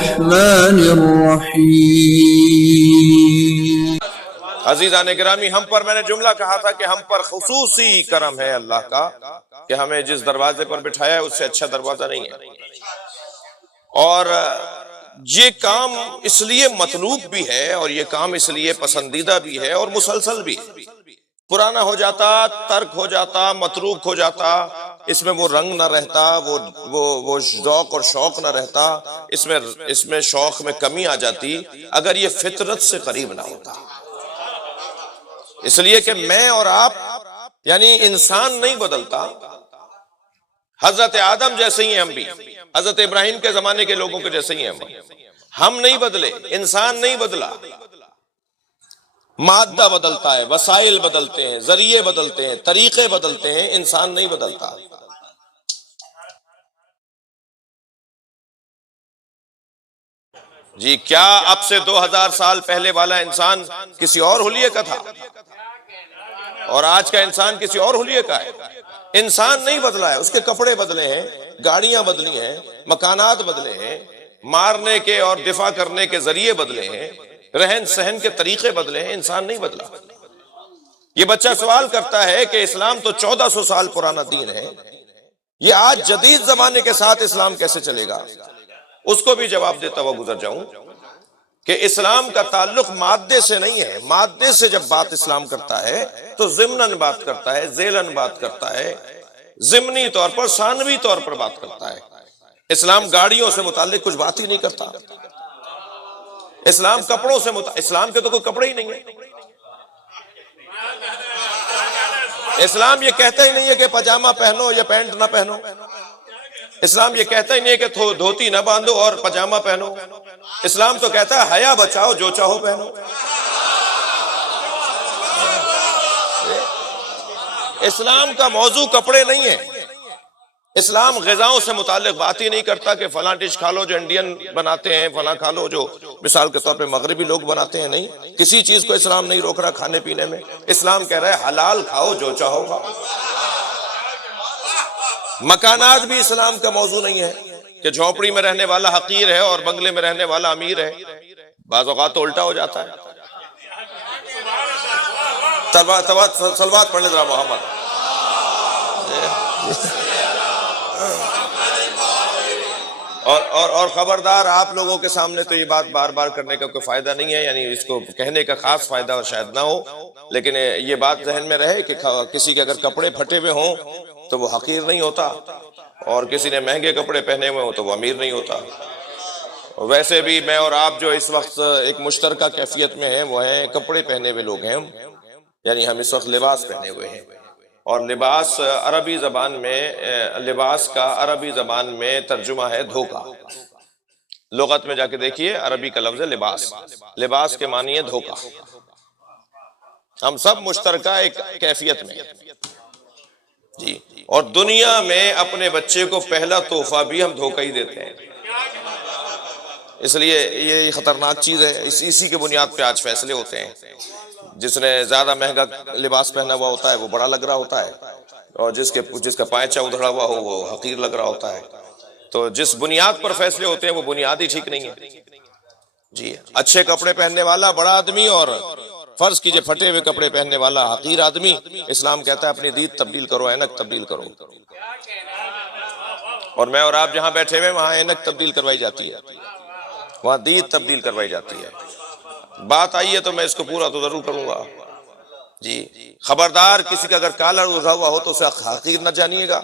الرحمن الرحیم۔ عزیزان گرامی، ہم پر میں نے جملہ کہا تھا کہ ہم پر خصوصی کرم ہے اللہ کا کہ ہمیں جس دروازے پر بٹھایا ہے اس سے اچھا دروازہ نہیں ہے، اور یہ کام اس لیے مطلوب بھی ہے اور یہ کام اس لیے پسندیدہ بھی ہے اور مسلسل بھی ہے۔ پرانا ہو جاتا، ترک ہو جاتا، متروک ہو جاتا، اس میں وہ رنگ نہ رہتا، وہ ذوق اور شوق نہ رہتا، اس میں شوق میں کمی آ جاتی اگر یہ فطرت سے قریب نہ ہوتا۔ اس لیے کہ میں اور آپ یعنی انسان نہیں بدلتا، حضرت آدم جیسے ہی ہیں ہم بھی، حضرت ابراہیم کے زمانے کے لوگوں کے جیسے ہی ہیں ہم نہیں بدلے، انسان نہیں بدلا، مادہ بدلتا ہے، وسائل بدلتے ہیں، ذریعے بدلتے ہیں، طریقے بدلتے ہیں، انسان نہیں بدلتا۔ جی کیا اب سے 2000 سال پہلے والا انسان کسی اور حلیے کا تھا اور آج کا انسان کسی اور حلیے کا ہے؟ انسان نہیں بدلا ہے، اس کے کپڑے بدلے ہیں، گاڑیاں بدلی ہیں، مکانات بدلے ہیں، مارنے کے اور دفاع کرنے کے ذریعے بدلے ہیں، رہن سہن کے طریقے بدلے ہیں، انسان نہیں بدلا۔ یہ بچہ سوال کرتا ہے کہ اسلام تو 1400 سال پرانا دین ہے، یہ آج جدید زمانے کے ساتھ اسلام کیسے چلے گا؟ اس کو بھی جواب دیتا ہوا گزر جاؤں کہ اسلام کا تعلق مادے سے نہیں ہے۔ مادے سے جب بات اسلام کرتا ہے تو ضمناً بات کرتا ہے، ذیلاً بات کرتا ہے، ضمنی طور پر ثانوی طور پر بات کرتا ہے۔ اسلام گاڑیوں سے متعلق کچھ بات ہی نہیں کرتا، اسلام کپڑوں سے اسلام کے تو کوئی کپڑے ہی نہیں ہیں۔ اسلام یہ کہتا ہی نہیں ہے کہ پاجامہ پہنو یا پینٹ نہ پہنو، اسلام یہ کہتا ہی نہیں ہے کہ دھوتی نہ باندھو اور پاجامہ پہنو، اسلام تو کہتا ہے حیا بچاؤ، جو چاہو پہنو۔ اسلام کا موضوع کپڑے نہیں ہے، اسلام غذاؤں سے متعلق بات ہی نہیں کرتا کہ فلاں ڈش کھا لو جو انڈین بناتے ہیں، فلاں کھا لو جو مثال کے طور پہ مغربی لوگ بناتے ہیں، نہیں، کسی چیز کو اسلام نہیں روک رہا کھانے پینے میں۔ اسلام کہہ رہا ہے حلال کھاؤ، جو چاہو کھاؤ۔ مکانات بھی اسلام کا موضوع نہیں ہے کہ جھونپڑی میں رہنے والا حقیر ہے اور بنگلے میں رہنے والا امیر ہے، بعض اوقات تو الٹا ہو جاتا ہے۔ صلوات پڑھنے ذرا محمد۔ اور خبردار، آپ لوگوں کے سامنے تو یہ بات بار بار کرنے کا کوئی فائدہ نہیں ہے، یعنی اس کو کہنے کا خاص فائدہ اور شاید نہ ہو، لیکن یہ بات ذہن میں رہے کہ کسی کے اگر کپڑے پھٹے ہوئے ہوں تو وہ حقیر نہیں ہوتا، اور کسی نے مہنگے کپڑے پہنے ہوئے ہوں تو وہ امیر نہیں ہوتا۔ ویسے بھی میں اور آپ جو اس وقت ایک مشترکہ کیفیت میں ہیں وہ ہیں کپڑے پہنے ہوئے لوگ ہیں، یعنی ہم اس وقت لباس پہنے ہوئے ہیں، اور لباس عربی زبان میں، لباس کا عربی زبان میں ترجمہ ہے دھوکہ۔ لغت میں جا کے دیکھیے، عربی کا لفظ ہے لباس، لباس کے معنی ہے دھوکہ۔ ہم سب مشترکہ ایک کیفیت میں ہیں جی، اور دنیا میں اپنے بچے کو پہلا تحفہ بھی ہم دھوکہ ہی دیتے ہیں، اس لیے یہ خطرناک چیز ہے۔ اسی کے بنیاد پہ آج فیصلے ہوتے ہیں۔ جس نے زیادہ مہنگا لباس پہنا ہوا ہوتا ہے وہ بڑا لگ رہا ہوتا ہے، اور جس کا پائچہ ادھڑا ہوا ہو وہ حقیر لگ رہا ہوتا ہے۔ تو جس بنیاد پر فیصلے ہوتے ہیں وہ بنیاد ہی ٹھیک نہیں ہے جی۔ اچھے کپڑے پہننے والا بڑا آدمی اور فرض کیجئے پھٹے ہوئے کپڑے پہننے والا حقیر آدمی، اسلام کہتا ہے اپنی دید تبدیل کرو، اینک تبدیل کرو۔ اور میں اور آپ جہاں بیٹھے ہوئے وہاں اینک تبدیل کروائی جاتی ہے، وہاں دید تبدیل کروائی جاتی ہے۔ بات آئی ہے تو میں اس کو پورا تو ضرور کروں گا جی۔ خبردار، کسی کا اگر کالر اڑا ہوا ہو تو اسے حقیر نہ جانیے گا،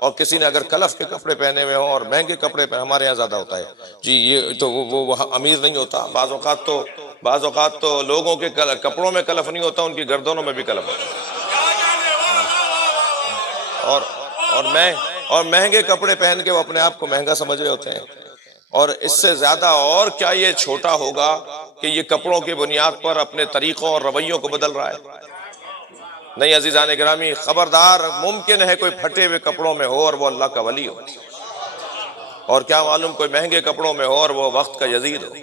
اور کسی نے اگر کلف کے کپڑے پہنے ہوئے ہوں اور مہنگے کپڑے پہنے، ہمارے یہاں زیادہ ہوتا ہے جی، یہ تو وہ امیر نہیں ہوتا۔ بعض اوقات تو لوگوں کے کپڑوں میں کلف نہیں ہوتا، ان کی گردنوں میں بھی کلف ہوتا ہے۔ اور مہنگے کپڑے پہن کے وہ اپنے آپ کو مہنگا سمجھ رہے ہوتے ہیں، اور اس سے زیادہ اور کیا یہ چھوٹا ہوگا کہ یہ کپڑوں کی بنیاد پر اپنے طریقوں اور رویوں کو بدل رہا ہے۔ نہیں عزیزان گرامی، خبردار، ممکن ہے کوئی پھٹے ہوئے کپڑوں میں ہو اور وہ اللہ کا ولی ہو، اور کیا معلوم کوئی مہنگے کپڑوں میں ہو اور وہ وقت کا یزید ہو۔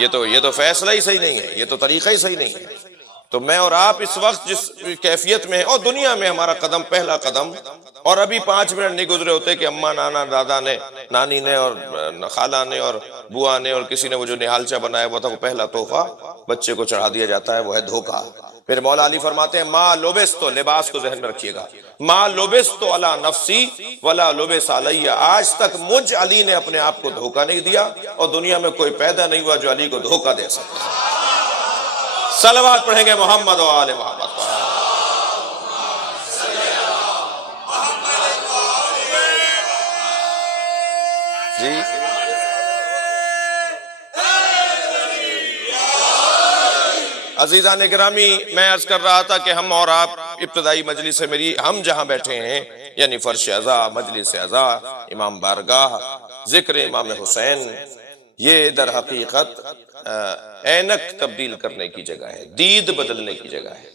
یہ تو فیصلہ ہی صحیح نہیں ہے، یہ تو طریقہ ہی صحیح نہیں ہے۔ تو میں اور آپ اس وقت جس کیفیت میں ہیں، اور دنیا میں ہمارا قدم، پہلا قدم اور ابھی 5 منٹ نہیں گزرے ہوتے کہ اماں، نانا، دادا نے، نانی نے اور خالہ نے اور بوا نے اور کسی نے وہ جو نہالچہ بنایا ہوا تھا، وہ پہلا تحفہ بچے کو چڑھا دیا جاتا ہے، وہ ہے دھوکہ۔ پھر مولا علی فرماتے ہیں ما لبستو، لباس کو ذہن میں رکھیے گا، ما لبستو علی نفسی ولا لبس علی، آج تک مجھ علی نے اپنے آپ کو دھوکہ نہیں دیا، اور دنیا میں کوئی پیدا نہیں ہوا جو علی کو دھوکہ دے سکے۔ صلوات پڑھیں گے محمد و آل محمد پر۔ جی عزیزان گرامی، میں عرض کر رہا تھا کہ ہم اور آپ ابتدائی مجلس سے میری، ہم جہاں بیٹھے ہیں یعنی فرش عزا، مجلس عزا، امام بارگاہ، ذکر امام حسین، یہ در حقیقت اینک تبدیل کرنے کی جگہ ہے، دید بدلنے کی جگہ ہے۔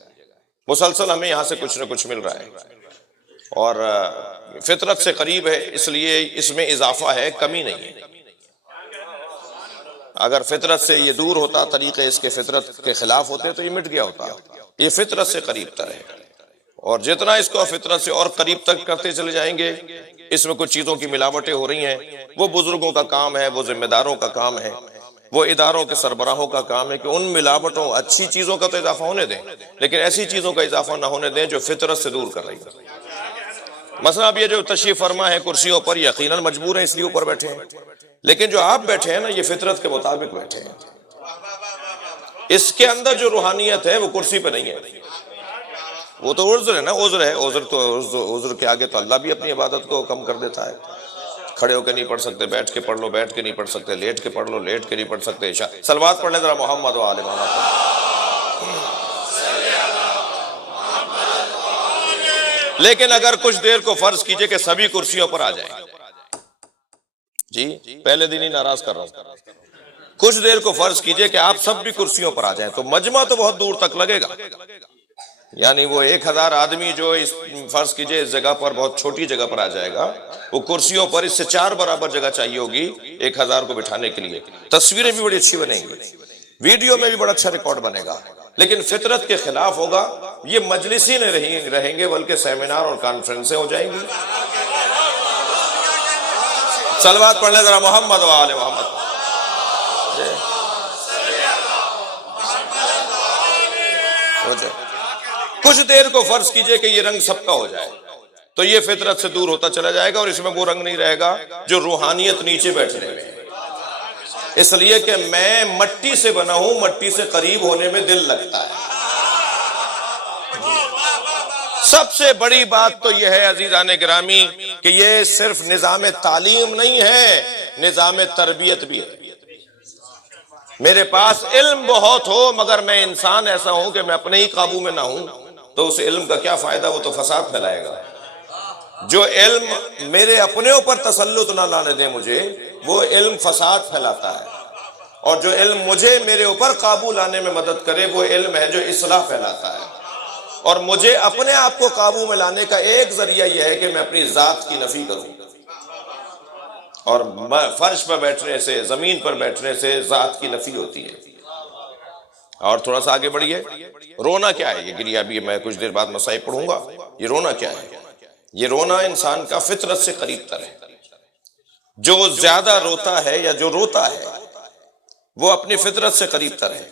مسلسل ہمیں یہاں سے کچھ نہ کچھ مل رہا ہے، اور فطرت سے قریب ہے، اس لیے اس میں اضافہ ہے، کمی نہیں ہے۔ اگر فطرت سے یہ دور ہوتا، طریقے اس کے فطرت کے خلاف ہوتے تو یہ مٹ گیا ہوتا۔ یہ فطرت سے قریب تر ہے، اور جتنا اس کو فطرت سے اور قریب تک کرتے چلے جائیں گے، اس میں کچھ چیزوں کی ملاوٹیں ہو رہی ہیں، وہ بزرگوں کا کام ہے، وہ ذمہ داروں کا کام ہے، وہ اداروں کے سربراہوں کا کام ہے کہ ان ملاوٹوں، اچھی چیزوں کا تو اضافہ ہونے دیں، لیکن ایسی چیزوں کا اضافہ نہ ہونے دیں جو فطرت سے دور کر رہی ہیں۔ مثلا اب یہ جو تشریف فرما ہے کرسیوں پر، یقیناً مجبور ہیں اس لیے اوپر بیٹھے ہیں، لیکن جو آپ بیٹھے ہیں نا، یہ فطرت کے مطابق بیٹھے ہیں۔ اس کے اندر جو روحانیت ہے وہ کرسی پہ نہیں ہے، وہ تو عذر ہے نا، عذر ہے، عذر کے آگے تو اللہ بھی اپنی عبادت کو کم کر دیتا ہے۔ کھڑے ہو کے نہیں پڑھ سکتے، بیٹھ کے پڑھ لو، بیٹھ کے نہیں پڑھ سکتے، لیٹ کے پڑھ لو، لیٹ کے نہیں پڑھ سکتے۔ صلوات پڑھ لیں ذرا محمد و آل محمد۔ لیکن اگر کچھ دیر کو فرض کیجئے کہ سبھی کرسیوں پر آ جائیں، جی پہلے دن ہی ناراض کر رہا ہوں، کچھ دیر کو فرض کیجئے کہ آپ سب بھی کرسیوں پر آ جائیں، تو مجمع تو بہت دور تک لگے گا، یعنی وہ 1000 آدمی جو اس فرض کیجئے اس جگہ پر، بہت چھوٹی جگہ پر آ جائے گا، وہ کرسیوں پر اس سے 4 برابر جگہ چاہیے ہوگی 1000 کو بٹھانے کے لیے۔ تصویریں بھی بڑی اچھی بنیں گی، ویڈیو میں بھی بڑا اچھا ریکارڈ بنے گا، لیکن فطرت کے خلاف ہوگا۔ یہ مجلس ہی نہیں رہیں گے بلکہ سیمینار اور کانفرنسیں ہو جائیں گی۔ صلوات پڑھ لیں ذرا محمد و آل محمد۔ کچھ دیر کو فرض کیجئے کہ یہ رنگ سب کا ہو جائے، تو یہ فطرت سے دور ہوتا چلا جائے گا، اور اس میں وہ رنگ نہیں رہے گا جو روحانیت نیچے بیٹھنے میں ہے۔ اس لیے کہ میں مٹی سے بنا ہوں، مٹی سے قریب ہونے میں دل لگتا ہے۔ سب سے بڑی بات تو یہ ہے عزیزان گرامی کہ یہ صرف نظام تعلیم نہیں ہے، نظام تربیت بھی ہے۔ میرے پاس علم بہت ہو مگر میں انسان ایسا ہوں کہ میں اپنے ہی قابو میں نہ ہوں، تو اس علم کا کیا فائدہ، وہ تو فساد پھیلائے گا۔ جو علم میرے اپنے اوپر تسلط نہ لانے دے مجھے، وہ علم فساد پھیلاتا ہے، اور جو علم مجھے میرے اوپر قابو لانے میں مدد کرے، وہ علم ہے جو اصلاح پھیلاتا ہے۔ اور مجھے اپنے آپ کو قابو میں لانے کا ایک ذریعہ یہ ہے کہ میں اپنی ذات کی نفی کروں، اور فرش پر بیٹھنے سے، زمین پر بیٹھنے سے ذات کی نفی ہوتی ہے۔ اور تھوڑا سا آگے بڑھیے، رونا کیا ہے؟ یہ گریہ بھی میں کچھ دیر بعد مسائل پڑھوں گا۔ یہ رونا کیا ہے؟ یہ رونا انسان کا فطرت سے قریب تر ہے۔ جو زیادہ روتا ہے یا جو روتا ہے وہ اپنی فطرت سے قریب تر ہے۔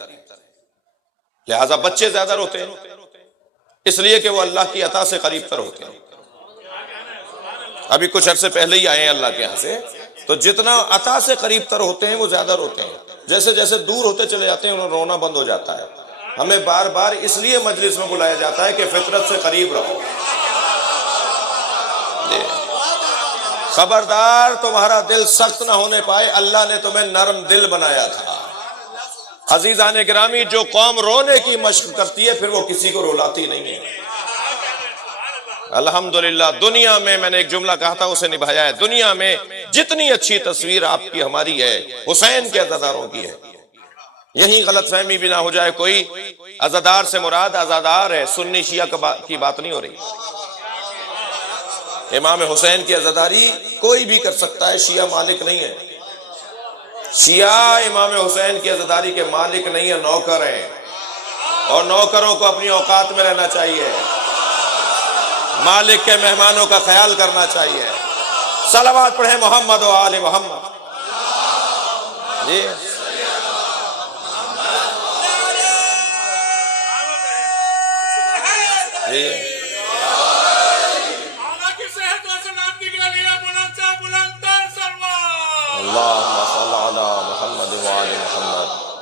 لہٰذا بچے زیادہ روتے ہیں اس لیے کہ وہ اللہ کی عطا سے قریب تر ہوتے ہیں۔ ابھی کچھ عرصے پہلے ہی آئے ہیں اللہ کے یہاں سے، تو جتنا عطا سے قریب تر ہوتے ہیں وہ زیادہ روتے ہیں، جیسے جیسے دور ہوتے چلے جاتے ہیں انہیں رونا بند ہو جاتا ہے۔ ہمیں بار بار اس لیے مجلس میں بلایا جاتا ہے کہ فطرت سے قریب رہو۔ خبردار تمہارا دل سخت نہ ہونے پائے، اللہ نے تمہیں نرم دل بنایا تھا۔ عزیزان گرامی، جو قوم رونے کی مشق کرتی ہے پھر وہ کسی کو رلاتی نہیں ہے۔ الحمدللہ دنیا میں نے ایک جملہ کہا تھا، اسے نبھایا ہے۔ دنیا میں جتنی اچھی تصویر آپ کی ہماری ہے، حسین کے عزاداروں کی ہے۔ یہی غلط فہمی بھی نہ ہو جائے کوئی، عزادار سے مراد عزادار ہے، سنی شیعہ کی بات نہیں ہو رہی۔ امام حسین کی عزاداری کوئی بھی کر سکتا ہے، شیعہ مالک نہیں ہے۔ شیعہ امام حسین کی عزاداری کے مالک نہیں ہے، نوکر ہیں، اور نوکروں کو اپنی اوقات میں رہنا چاہیے۔ مالک کے مہمانوں کا خیال کرنا چاہیے. صلوات پڑھیں محمد و آل محمد. جی جی اللہم صل علی محمد و آل محمد.